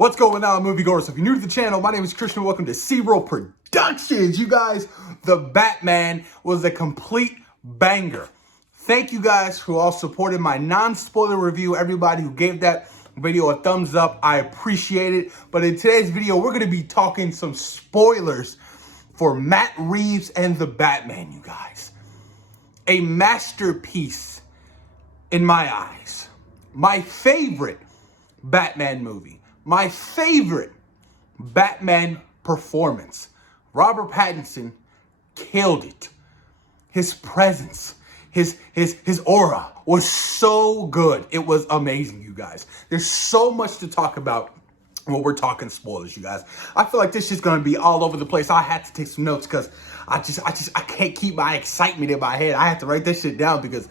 What's going on, moviegoers? If you're new to the channel, my name is Christian. Welcome to C-Roll Productions. You guys, The Batman was a complete banger. Thank you guys who all supported my non-spoiler review. Everybody who gave that video a thumbs up, I appreciate it. But in today's video, we're going to be talking some spoilers for Matt Reeves and The Batman, you guys. A masterpiece in my eyes. My favorite Batman movie. My favorite Batman performance. Robert Pattinson killed it. His presence, his aura was so good. It was amazing, you guys. There's so much to talk about when we're talking spoilers, you guys. I feel like this is gonna be all over the place. I had to take some notes because I can't keep my excitement in my head. I had to write this shit down because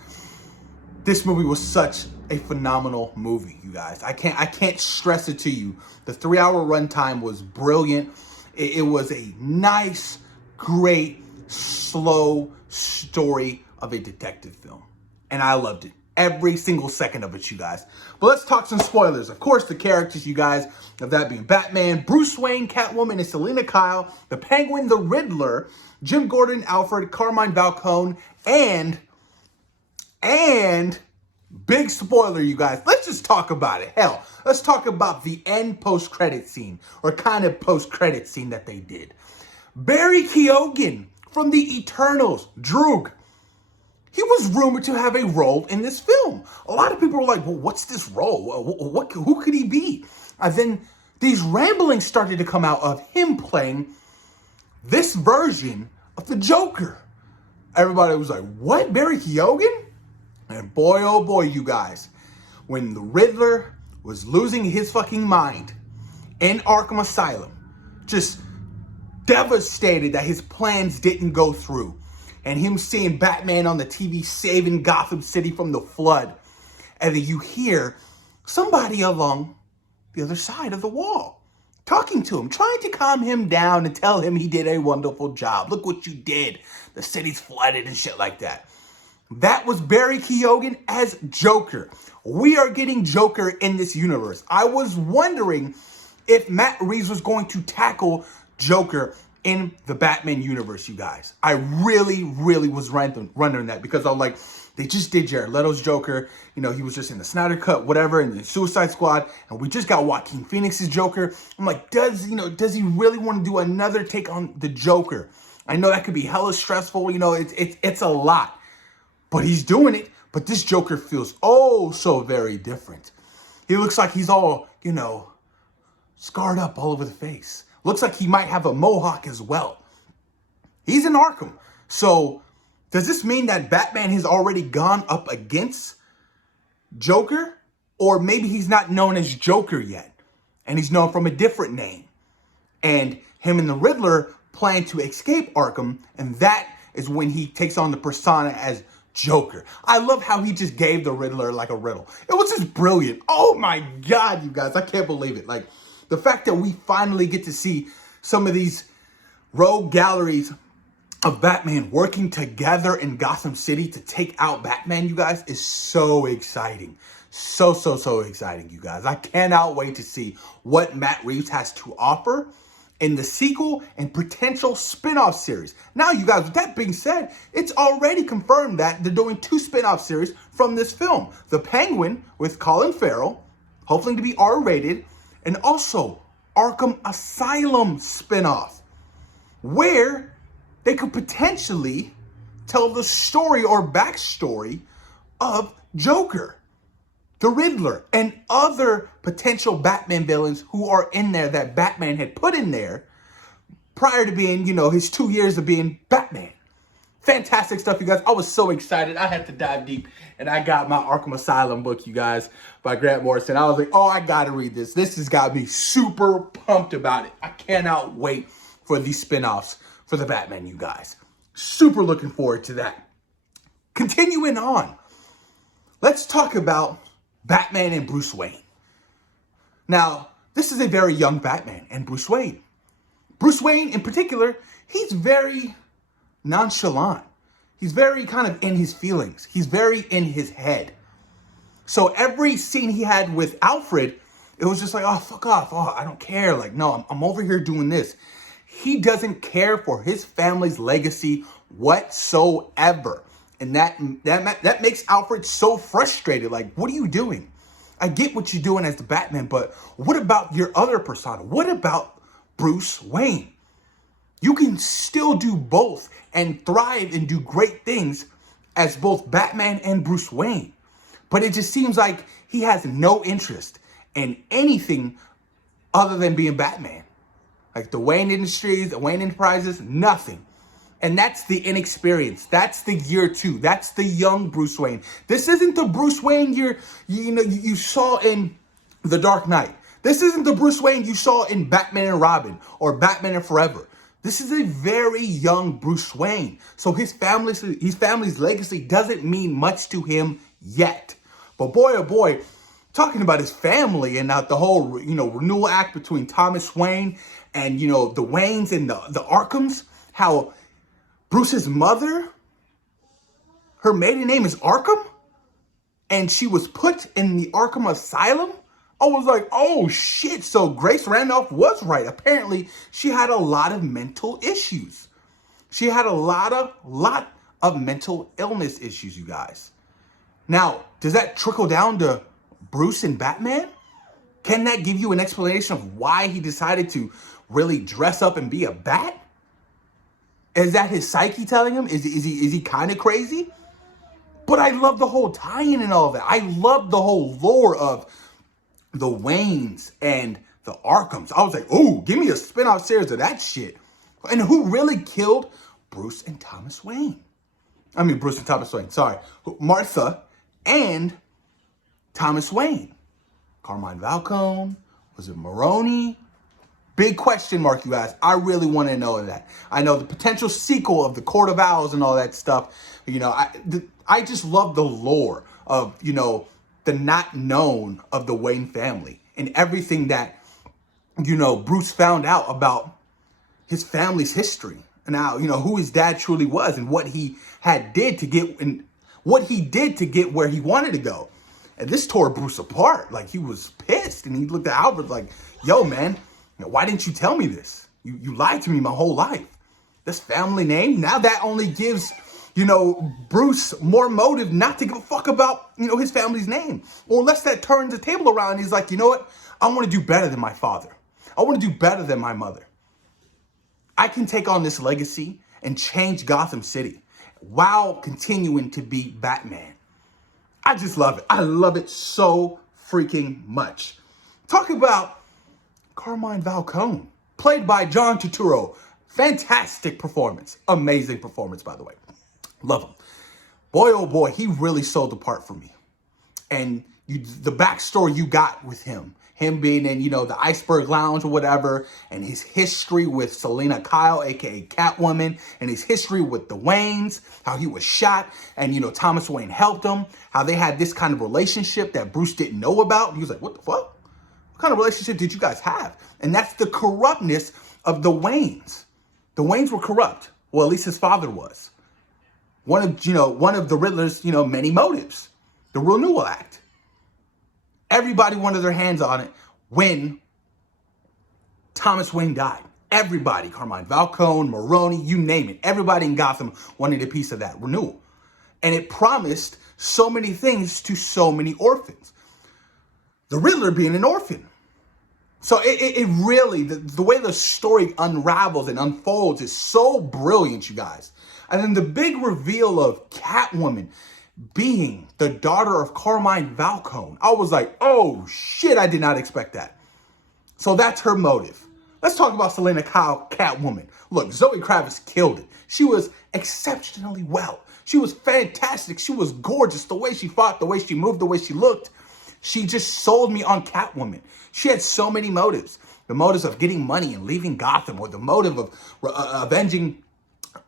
this movie was such a phenomenal movie, you guys. I can't stress it to you. The 3-hour runtime was brilliant. It was a nice, great, slow story of a detective film. And I loved it. Every single second of it, you guys. But let's talk some spoilers. Of course, the characters, you guys, of that being Batman, Bruce Wayne, Catwoman, and Selina Kyle, the Penguin, the Riddler, Jim Gordon, Alfred, Carmine, Falcone, and big spoiler, you guys. Let's just talk about it. Hell, let's talk about the end post-credit scene, or kind of post-credit scene that they did. Barry Keoghan from the Eternals, Droog. He was rumored to have a role in this film. A lot of people were like, well, what's this role? Who could he be? And then these ramblings started to come out of him playing this version of the Joker. Everybody was like, what? Barry Keoghan? And boy, oh boy, you guys, when the Riddler was losing his fucking mind in Arkham Asylum, just devastated that his plans didn't go through, and him seeing Batman on the TV saving Gotham City from the flood, and then you hear somebody along the other side of the wall talking to him, trying to calm him down and tell him he did a wonderful job. Look what you did. The city's flooded and shit like that. That was Barry Keoghan as Joker. We are getting Joker in this universe. I was wondering if Matt Reeves was going to tackle Joker in the Batman universe, you guys. I really was wondering that because I'm like, they just did Jared Leto's Joker. You know, he was just in the Snyder Cut, whatever, in the Suicide Squad, and we just got Joaquin Phoenix's Joker. I'm like, does he really want to do another take on the Joker? I know that could be hella stressful. You know, it's a lot. But he's doing it. But this Joker feels oh so very different. He looks like he's all, scarred up all over the face. Looks like he might have a mohawk as well. He's in Arkham. So does this mean that Batman has already gone up against Joker? Or maybe he's not known as Joker yet. And he's known from a different name. And him and the Riddler plan to escape Arkham. And that is when he takes on the persona as Joker. I love how he just gave the Riddler like a riddle. It was just brilliant. Oh my God, you guys. I can't believe it. Like, the fact that we finally get to see some of these rogue galleries of Batman working together in Gotham City to take out Batman, you guys, is so exciting. So exciting, you guys. I cannot wait to see what Matt Reeves has to offer in the sequel and potential spin-off series. Now, you guys, with that being said, it's already confirmed that they're doing 2 spin-off series from this film. The Penguin with Colin Farrell, hopefully to be R-rated, and also Arkham Asylum spin-off, where they could potentially tell the story or backstory of Joker, the Riddler, and other potential Batman villains who are in there that Batman had put in there prior to being, his 2 years of being Batman. Fantastic stuff, you guys. I was so excited. I had to dive deep, and I got my Arkham Asylum book, you guys, by Grant Morrison. I was like, oh, I got to read this. This has got me super pumped about it. I cannot wait for these spinoffs for the Batman, you guys. Super looking forward to that. Continuing on, let's talk about Batman and Bruce Wayne. Now, this is a very young Batman and Bruce Wayne. Bruce Wayne, in particular, he's very nonchalant. He's very kind of in his feelings. He's very in his head. So every scene he had with Alfred, It was just like, oh, fuck off. Oh, I don't care. Like, no, I'm over here doing this. He doesn't care for his family's legacy whatsoever. And that makes Alfred so frustrated. Like, what are you doing? I get what you're doing as the Batman, but what about your other persona? What about Bruce Wayne? You can still do both and thrive and do great things as both Batman and Bruce Wayne. But it just seems like he has no interest in anything other than being Batman. Like the Wayne Industries, the Wayne Enterprises, nothing. And that's the inexperience. That's the year two. That's the young Bruce Wayne. This isn't the Bruce Wayne you saw in The Dark Knight. This isn't the Bruce Wayne you saw in Batman and Robin or Batman and Forever. This is a very young Bruce Wayne. So his family's legacy doesn't mean much to him yet. But boy, oh boy, talking about his family and the whole, renewal act between Thomas Wayne and, the Waynes and the Arkhams, how Bruce's mother, her maiden name is Arkham, and she was put in the Arkham Asylum. I was like, oh shit, so Grace Randolph was right. Apparently, she had a lot of mental issues. She had a lot of mental illness issues, you guys. Now, does that trickle down to Bruce and Batman? Can that give you an explanation of why he decided to really dress up and be a bat? Is that his psyche telling him? Is he kind of crazy? But I love the whole tie-in and all of that. I love the whole lore of the Waynes and the Arkhams. I was like, oh, give me a spin-off series of that shit. And who really killed Bruce and Thomas Wayne? Sorry. Martha and Thomas Wayne. Carmine Falcone? Was it Maroni? Big question mark, you guys. I really want to know that. I know the potential sequel of the Court of Owls and all that stuff. I just love the lore of, the not known of the Wayne family and everything that, Bruce found out about his family's history and now, who his dad truly was and what he did to get where he wanted to go. And this tore Bruce apart. Like, he was pissed and he looked at Alfred like, yo, man, why didn't you tell me this? You lied to me my whole life. This family name, now that only gives, Bruce more motive not to give a fuck about, his family's name. Or unless that turns the table around and he's like, you know what? I want to do better than my father. I want to do better than my mother. I can take on this legacy and change Gotham City while continuing to be Batman. I just love it. I love it so freaking much. Talk about Carmine Falcone, played by John Turturro. Fantastic performance. Amazing performance, by the way. Love him. Boy, oh boy, he really sold the part for me. And the backstory you got with him being in, the Iceberg Lounge or whatever, and his history with Selena Kyle, aka Catwoman, and his history with the Waynes, how he was shot, and, Thomas Wayne helped him, how they had this kind of relationship that Bruce didn't know about. He was like, what the fuck? What kind of relationship did you guys have? And that's the corruptness of the Waynes. The Waynes were corrupt. Well, at least his father was. One of the Riddler's, many motives. The Renewal Act. Everybody wanted their hands on it when Thomas Wayne died. Everybody, Carmine Falcone, Maroni, you name it. Everybody in Gotham wanted a piece of that renewal. And it promised so many things to so many orphans. The Riddler being an orphan. So it really, the way the story unravels and unfolds is so brilliant, you guys. And then the big reveal of Catwoman being the daughter of Carmine Falcone. I was like, oh shit, I did not expect that. So that's her motive. Let's talk about Selena Kyle, Catwoman. Look, Zoe Kravitz killed it. She was exceptionally well. She was fantastic. She was gorgeous. The way she fought, the way she moved, the way she looked. She just sold me on Catwoman. She had so many motives. The motives of getting money and leaving Gotham, or the motive of avenging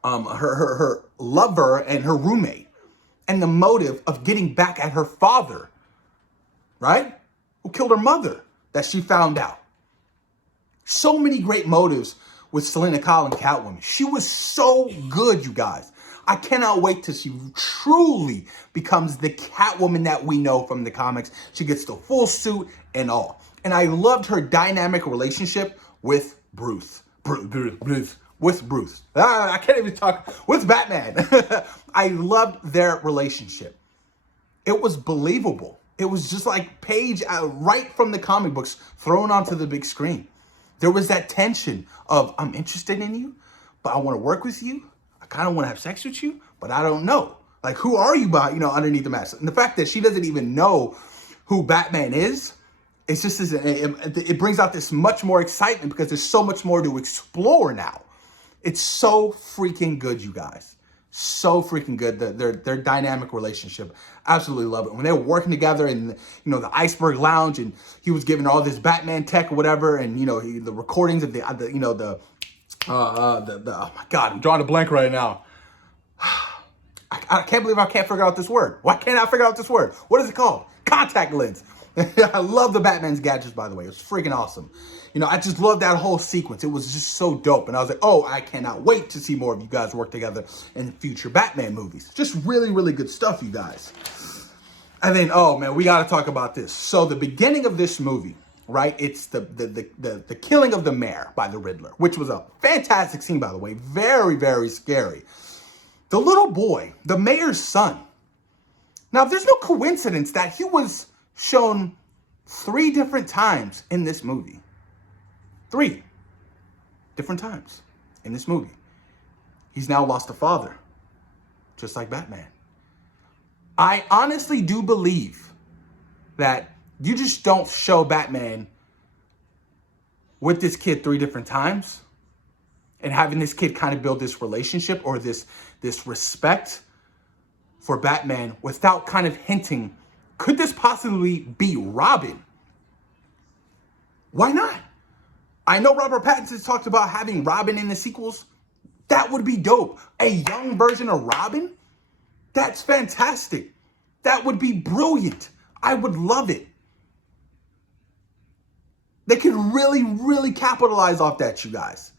her lover and her roommate. And the motive of getting back at her father, right? Who killed her mother, that she found out. So many great motives with Selena Kyle and Catwoman. She was so good, you guys. I cannot wait till she truly becomes the Catwoman that we know from the comics. She gets the full suit and all. And I loved her dynamic relationship with Bruce. With Bruce. I can't even talk. With Batman. I loved their relationship. It was believable. It was just like page right from the comic books thrown onto the big screen. There was that tension of, I'm interested in you, but I want to work with you. I kind of want to have sex with you, but I don't know. Like, who are you underneath the mask? And the fact that she doesn't even know who Batman is, it's just, it brings out this much more excitement because there's so much more to explore now. It's so freaking good, you guys. So freaking good. Their dynamic relationship. Absolutely love it. When they were working together in the Iceberg Lounge, and he was giving all this Batman tech or whatever, and the recordings of oh my God, I'm drawing a blank right now. I can't believe I can't figure out this word. Why can't I figure out this word? What is it called? Contact lens. I love the Batman's gadgets, by the way. It was freaking awesome. I just love that whole sequence. It was just so dope. And I was like, oh, I cannot wait to see more of you guys work together in future Batman movies. Just really, really good stuff, you guys. And then, oh man, we got to talk about this. So the beginning of this movie, right? It's the killing of the mayor by the Riddler, which was a fantastic scene, by the way. Very, very scary. The little boy, the mayor's son. Now, there's no coincidence that he was shown 3 different times in this movie. 3 different times in this movie. He's now lost a father, just like Batman. I honestly do believe that you just don't show Batman with this kid 3 different times and having this kid kind of build this relationship or this respect for Batman without kind of hinting, could this possibly be Robin? Why not? I know Robert Pattinson talked about having Robin in the sequels. That would be dope. A young version of Robin? That's fantastic. That would be brilliant. I would love it. They could really, really capitalize off that, you guys.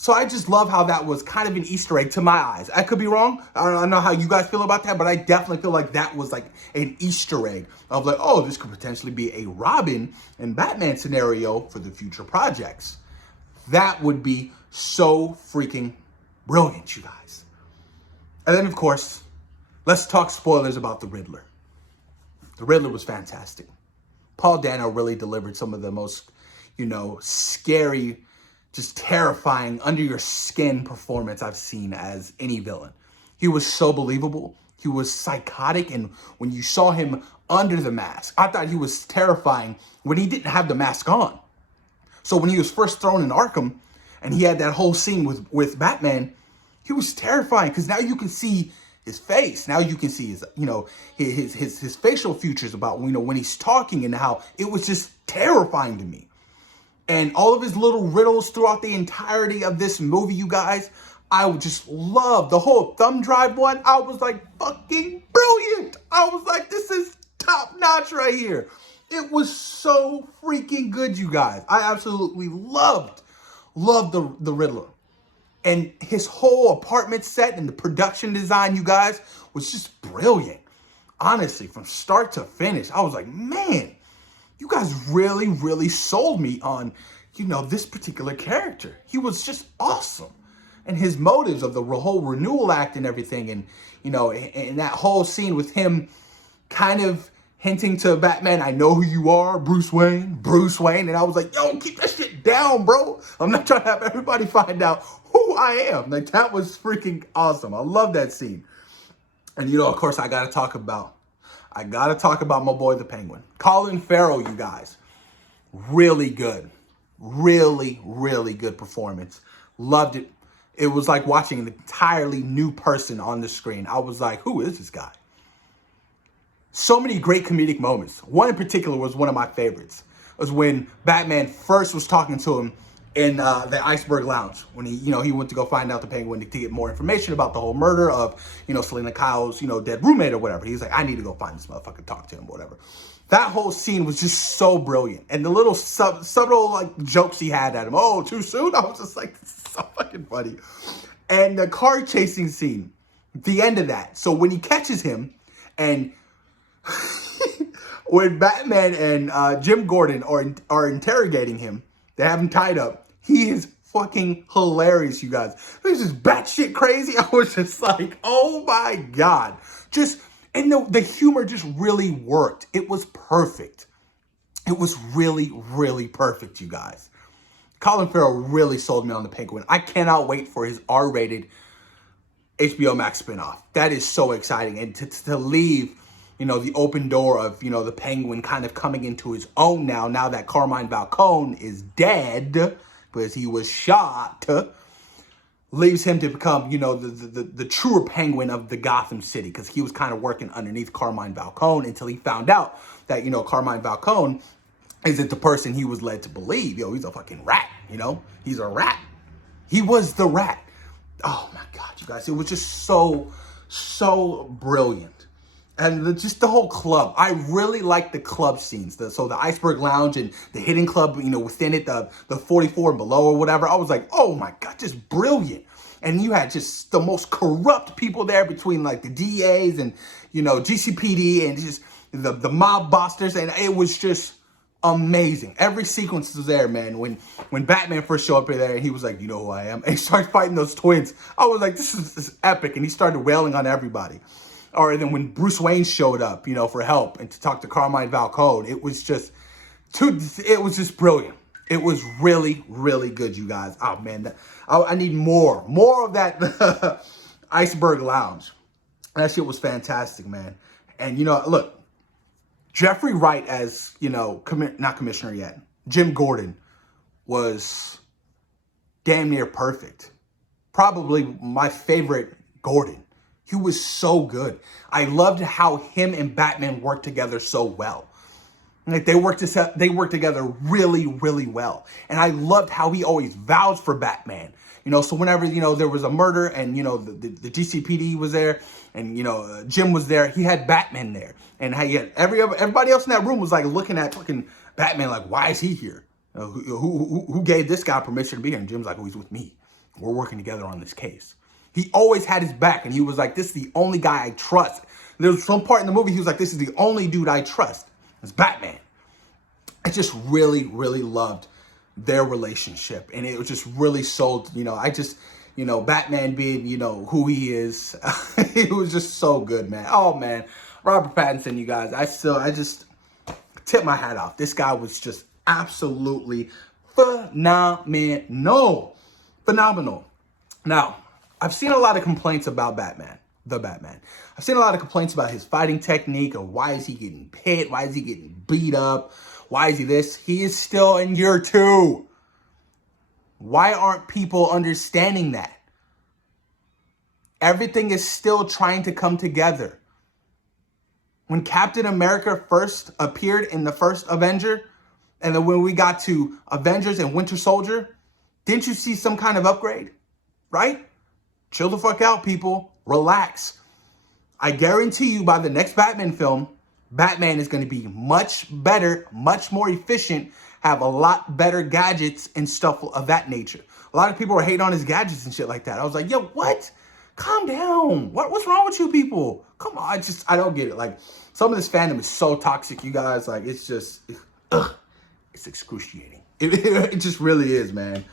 So I just love how that was kind of an Easter egg to my eyes. I could be wrong. I don't know how you guys feel about that, but I definitely feel like that was like an Easter egg of like, oh, this could potentially be a Robin and Batman scenario for the future projects. That would be so freaking brilliant, you guys. And then, of course, let's talk spoilers about the Riddler. The Riddler was fantastic. Paul Dano really delivered some of the most, scary, just terrifying, under your skin performance I've seen as any villain. He was so believable. He was psychotic. And when you saw him under the mask, I thought he was terrifying when he didn't have the mask on. So when he was first thrown in Arkham and he had that whole scene with Batman, he was terrifying because now you can see his face. Now you can see his facial features about, when he's talking and how it was just terrifying to me. And all of his little riddles throughout the entirety of this movie, you guys, I would just love the whole thumb drive one. I was like, fucking brilliant. I was like, this is top notch right here. It was so freaking good, you guys. I absolutely loved the Riddler. And his whole apartment set and the production design, you guys, was just brilliant. Honestly, from start to finish, I was like, man, you guys really, really sold me on, this particular character. He was just awesome. And his motives of the whole renewal act and everything. And, and that whole scene with him kind of hinting to Batman, I know who you are, Bruce Wayne. And I was like, yo, keep that shit down, bro. I'm not trying to have everybody find out who I am. Like, that was freaking awesome. I love that scene. And, of course, I got to talk about my boy, the Penguin. Colin Farrell, you guys. Really good. Really, really good performance. Loved it. It was like watching an entirely new person on the screen. I was like, who is this guy? So many great comedic moments. One in particular was one of my favorites. It was when Batman first was talking to him in the Iceberg Lounge when he went to go find out the Penguin to get more information about the whole murder of, Selena Kyle's, dead roommate or whatever. He's like, I need to go find this motherfucker, talk to him, whatever. That whole scene was just so brilliant. And the little subtle like jokes he had at him. Oh, too soon? I was just like, this is so fucking funny. And the car chasing scene The end of that. So when he catches him, and when Batman and Jim Gordon are interrogating him, they have him tied up. He is fucking hilarious, you guys. This is batshit crazy. I was just like, oh my God. And the humor just really worked. It was perfect. It was really, really perfect, you guys. Colin Farrell really sold me on the Penguin. I cannot wait for his R-rated HBO Max spinoff. That is so exciting. And to leave, the open door of, the Penguin kind of coming into his own now that Carmine Falcone is dead because he was shot, leaves him to become, the truer Penguin of the Gotham City, because he was kind of working underneath Carmine Falcone until he found out that, Carmine Falcone isn't the person he was led to believe. He's a fucking rat, He's a rat. He was the rat. Oh my God, you guys, it was just so brilliant. And just the whole club. I really like the club scenes. So the Iceberg Lounge and the hidden club, within it, the 44 and below or whatever. I was like, oh my God, just brilliant. And you had just the most corrupt people there between like the DAs and, GCPD and just the mob busters. And it was just amazing. Every sequence was there, man. When Batman first showed up there and he was like, you know who I am? And he started fighting those twins. I was like, this is epic. And he started wailing on everybody. Or then when Bruce Wayne showed up, for help and to talk to Carmine Falcone, it was just brilliant. It was really, really good, you guys. Oh man, I need more of that Iceberg Lounge. That shit was fantastic, man. And look, Jeffrey Wright as not commissioner yet, Jim Gordon was damn near perfect. Probably my favorite Gordon. He was so good. I loved how him and Batman worked together so well. Like they worked together really, really well. And I loved how he always vouched for Batman. So whenever, there was a murder and, the GCPD was there and, Jim was there, he had Batman there. And how he had everybody else in that room was like looking at fucking Batman like, why is he here? Who gave this guy permission to be here? And Jim's like, oh, he's with me. We're working together on this case. He always had his back, and he was like, this is the only guy I trust. There was some part in the movie, he was like, this is the only dude I trust. It's Batman. I just really, really loved their relationship, and it was just really sold, Batman being, who he is. It was just so good, man. Oh, man. Robert Pattinson, you guys, I just tip my hat off. This guy was just absolutely phenomenal. Now, I've seen a lot of complaints about the Batman. I've seen a lot of complaints about his fighting technique, or why is he getting hit? Why is he getting beat up? Why is he this? He is still in year 2. Why aren't people understanding that? Everything is still trying to come together. When Captain America first appeared in the first Avenger, and then when we got to Avengers and Winter Soldier, didn't you see some kind of upgrade? Right? Chill the fuck out, people. Relax. I guarantee you by the next Batman film, Batman is going to be much better, much more efficient, have a lot better gadgets and stuff of that nature. A lot of people were hating on his gadgets and shit like that. I was like, yo, what? Calm down. What's wrong with you people? Come on. I don't get it. Like, some of this fandom is so toxic, you guys. Like, it's just, it's excruciating. It just really is, man.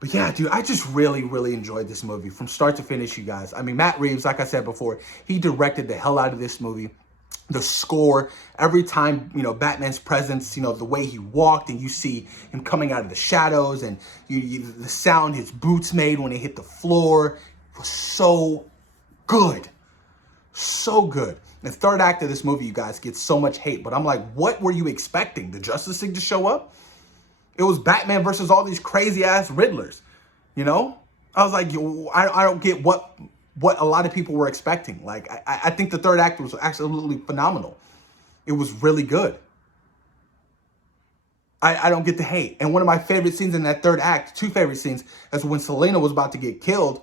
But yeah, dude, I just really, really enjoyed this movie from start to finish, you guys. I mean, Matt Reeves, like I said before, he directed the hell out of this movie. The score, every time, Batman's presence, the way he walked and you see him coming out of the shadows and the sound his boots made when they hit the floor was so good. So good. The third act of this movie, you guys, gets so much hate. But I'm like, what were you expecting? The Justice League to show up? It was Batman versus all these crazy-ass Riddlers, I was like, I don't get what a lot of people were expecting. Like, I think the third act was absolutely phenomenal. It was really good. I don't get the hate. And one of my favorite scenes in that third act, 2 favorite scenes, is when Selena was about to get killed,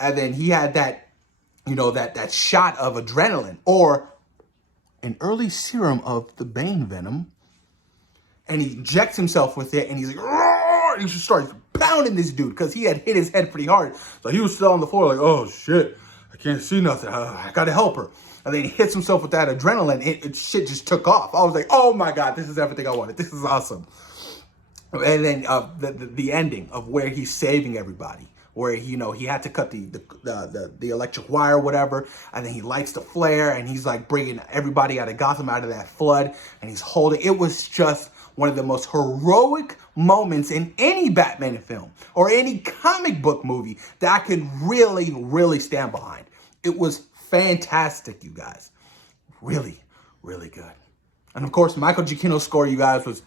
and then he had that, that shot of adrenaline, or an early serum of the Bane venom, and he injects himself with it, and he's like, roar! And he just starts pounding this dude, because he had hit his head pretty hard. So he was still on the floor like, oh, shit. I can't see nothing. I gotta help her. And then he hits himself with that adrenaline. Shit just took off. I was like, oh my God, this is everything I wanted. This is awesome. And then the ending of where he's saving everybody, where he had to cut the electric wire or whatever, and then he lights the flare and he's like bringing everybody out of Gotham out of that flood, and he's holding. It was just one of the most heroic moments in any Batman film or any comic book movie that I could really, really stand behind. It was fantastic, you guys. Really, really good. And of course, Michael Giacchino's score, you guys, was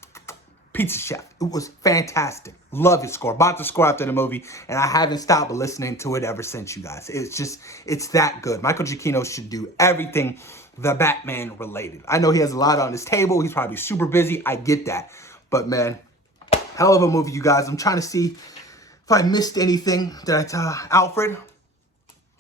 Pizza Chef. It was fantastic. Love his score. Bought the score after the movie, and I haven't stopped listening to it ever since, you guys. It's that good. Michael Giacchino should do everything the Batman related. I know he has a lot on his table. He's probably super busy. I get that. But man, hell of a movie, you guys. I'm trying to see if I missed anything. Did I tell Alfred?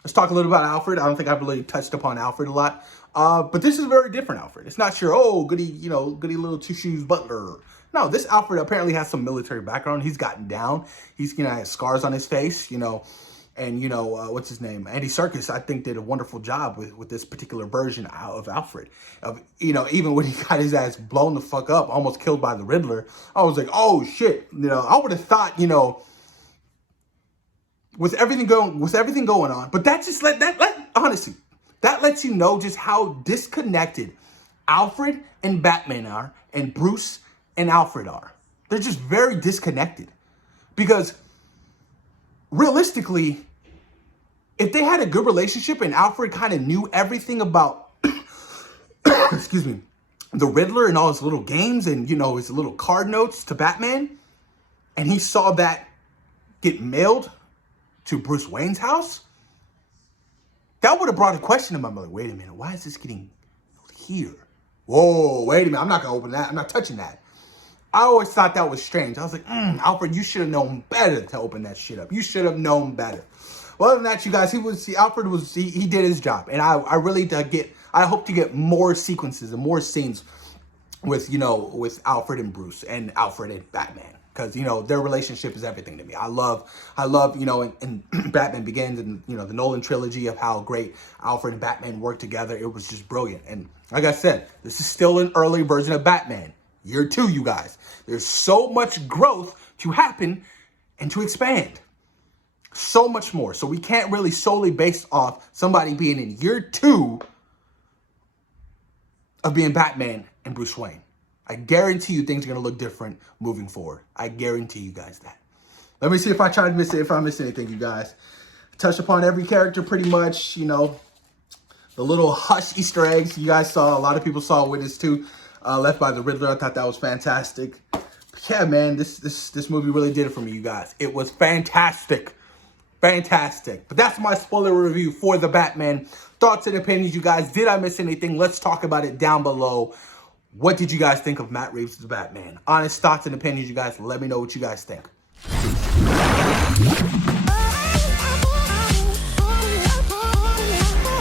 Let's talk a little about Alfred. I don't think I've really touched upon Alfred a lot. But this is a very different Alfred. It's not your, oh, goody little two-shoes butler. No, this Alfred apparently has some military background. He's gotten down. He's, has scars on his face, and, what's his name? Andy Serkis, I think, did a wonderful job with this particular version of Alfred. Even when he got his ass blown the fuck up, almost killed by the Riddler, I was like, oh, shit. I would have thought, with everything going on, but that just honestly, that lets you know just how disconnected Alfred and Batman are, and Bruce and Alfred are. They're just very disconnected. Because realistically, if they had a good relationship and Alfred kind of knew everything about, excuse me, the Riddler and all his little games and, his little card notes to Batman, and he saw that get mailed to Bruce Wayne's house, that would have brought a question to my mother. Wait a minute, why is this getting here? Whoa, wait a minute, I'm not going to open that. I'm not touching that. I always thought that was strange. I was like, Alfred, you should have known better to open that shit up. You should have known better. Well, other than that, you guys, Alfred did his job. And I really I hope to get more sequences and more scenes with Alfred and Bruce and Alfred and Batman. Because, their relationship is everything to me. I love, in Batman Begins and, the Nolan trilogy of how great Alfred and Batman work together. It was just brilliant. And like I said, this is still an early version of Batman. Year 2, you guys. There's so much growth to happen and to expand. So much more. So we can't really solely base off somebody being in year 2 of being Batman and Bruce Wayne. I guarantee you things are going to look different moving forward. I guarantee you guys that. Let me see if I missed anything, you guys. Touched upon every character pretty much, the little hush Easter eggs you guys saw. A lot of people saw Witness 2. Left by the Riddler. I thought that was fantastic. But yeah, man, this movie really did it for me, you guys. It was fantastic. Fantastic. But that's my spoiler review for the Batman. Thoughts and opinions, you guys. Did I miss anything? Let's talk about it down below. What did you guys think of Matt Reeves' Batman? Honest thoughts and opinions, you guys. Let me know what you guys think. Peace.